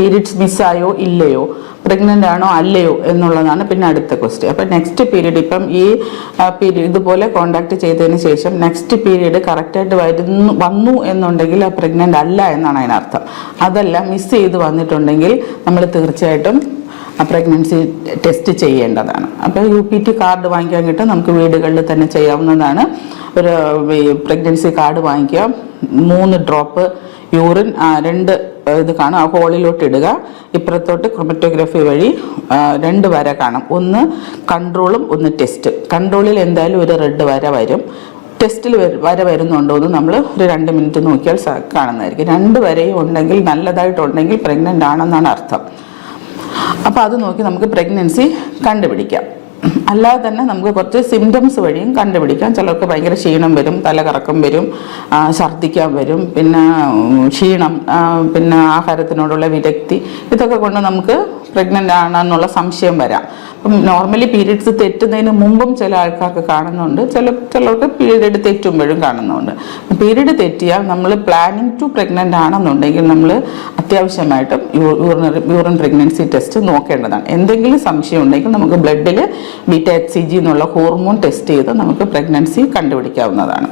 Periods മിസ്സായോ ഇല്ലയോ, pregnant ആണോ അല്ലയോ എന്നുള്ളതാണ് പിന്നെ അടുത്ത ക്വസ്റ്റ്യൻ. അപ്പം നെക്സ്റ്റ് പീരീഡ് ഇപ്പം ഈ പീരീഡ് ഇതുപോലെ കോണ്ടാക്ട് ചെയ്തതിന് ശേഷം നെക്സ്റ്റ് പീരീഡ് കറക്റ്റായിട്ട് വന്നു എന്നുണ്ടെങ്കിൽ ആ പ്രഗ്നൻ്റ് അല്ല എന്നാണ് അതിനർത്ഥം. അതല്ല മിസ് ചെയ്ത് വന്നിട്ടുണ്ടെങ്കിൽ നമ്മൾ തീർച്ചയായിട്ടും പ്രഗ്നൻസി ടെസ്റ്റ് ചെയ്യേണ്ടതാണ്. അപ്പോൾ UPT കാർഡ് വാങ്ങിക്കാൻ കിട്ടും, നമുക്ക് വീടുകളിൽ തന്നെ ചെയ്യാവുന്നതാണ്. ഒരു പ്രഗ്നൻസി കാർഡ് വാങ്ങിക്കുക, 3 ഡ്രോപ്പ് യൂറിൻ 2 ഇത് കാണും, ആ ഹോളിലോട്ട് ഇടുക. ഇപ്പുറത്തോട്ട് ക്രൊമറ്റോഗ്രഫി വഴി 2 വര കാണും, ഒന്ന് കൺട്രോളും ഒന്ന് ടെസ്റ്റ്. കൺട്രോളിൽ എന്തായാലും ഒരു റെഡ് വര വരും, ടെസ്റ്റിൽ വര വരുന്നുണ്ടോ എന്ന് നമ്മൾ ഒരു 2 മിനിറ്റ് നോക്കിയാൽ കാണുന്നതായിരിക്കും. 2 വരയും ഉണ്ടെങ്കിൽ നല്ലതായിട്ടുണ്ടെങ്കിൽ പ്രഗ്നൻ്റ് ആണെന്നാണ് അർത്ഥം. അപ്പോൾ അത് നോക്കി നമുക്ക് പ്രഗ്നൻസി കണ്ടുപിടിക്കാം. അല്ലാതെ തന്നെ നമുക്ക് കുറച്ച് സിംറ്റംസ് വഴിയും കണ്ടുപിടിക്കാം. ചിലർക്ക് ഭയങ്കര ക്ഷീണം വരും, തലകറക്കം വരും, ഛർദ്ദിക്കാൻ വരും, പിന്നെ ക്ഷീണം, പിന്നെ ആഹാരത്തിനോടുള്ള വിരക്തി, ഇതൊക്കെ കൊണ്ട് നമുക്ക് പ്രഗ്നൻ്റ് ആണെന്നുള്ള സംശയം വരാം. അപ്പം നോർമലി പീരീഡ്സ് തെറ്റുന്നതിന് മുമ്പും ചില ആൾക്കാർക്ക് കാണുന്നുണ്ട്, ചിലർക്ക് പീരീഡ് തെറ്റുമ്പോഴും കാണുന്നുണ്ട്. പീരീഡ് തെറ്റിയാൽ നമ്മൾ പ്ലാനിങ് ടു പ്രഗ്നൻ്റ് ആണെന്നുണ്ടെങ്കിൽ നമ്മൾ അത്യാവശ്യമായിട്ടും യൂറിൻ പ്രഗ്നൻസി ടെസ്റ്റ് നോക്കേണ്ടതാണ്. എന്തെങ്കിലും സംശയം ഉണ്ടെങ്കിൽ നമുക്ക് ബ്ലഡിൽ ബീറ്റ HCG എന്നുള്ള ഹോർമോൺ ടെസ്റ്റ് ചെയ്ത് നമുക്ക് പ്രഗ്നൻസി കണ്ടുപിടിക്കാവുന്നതാണ്.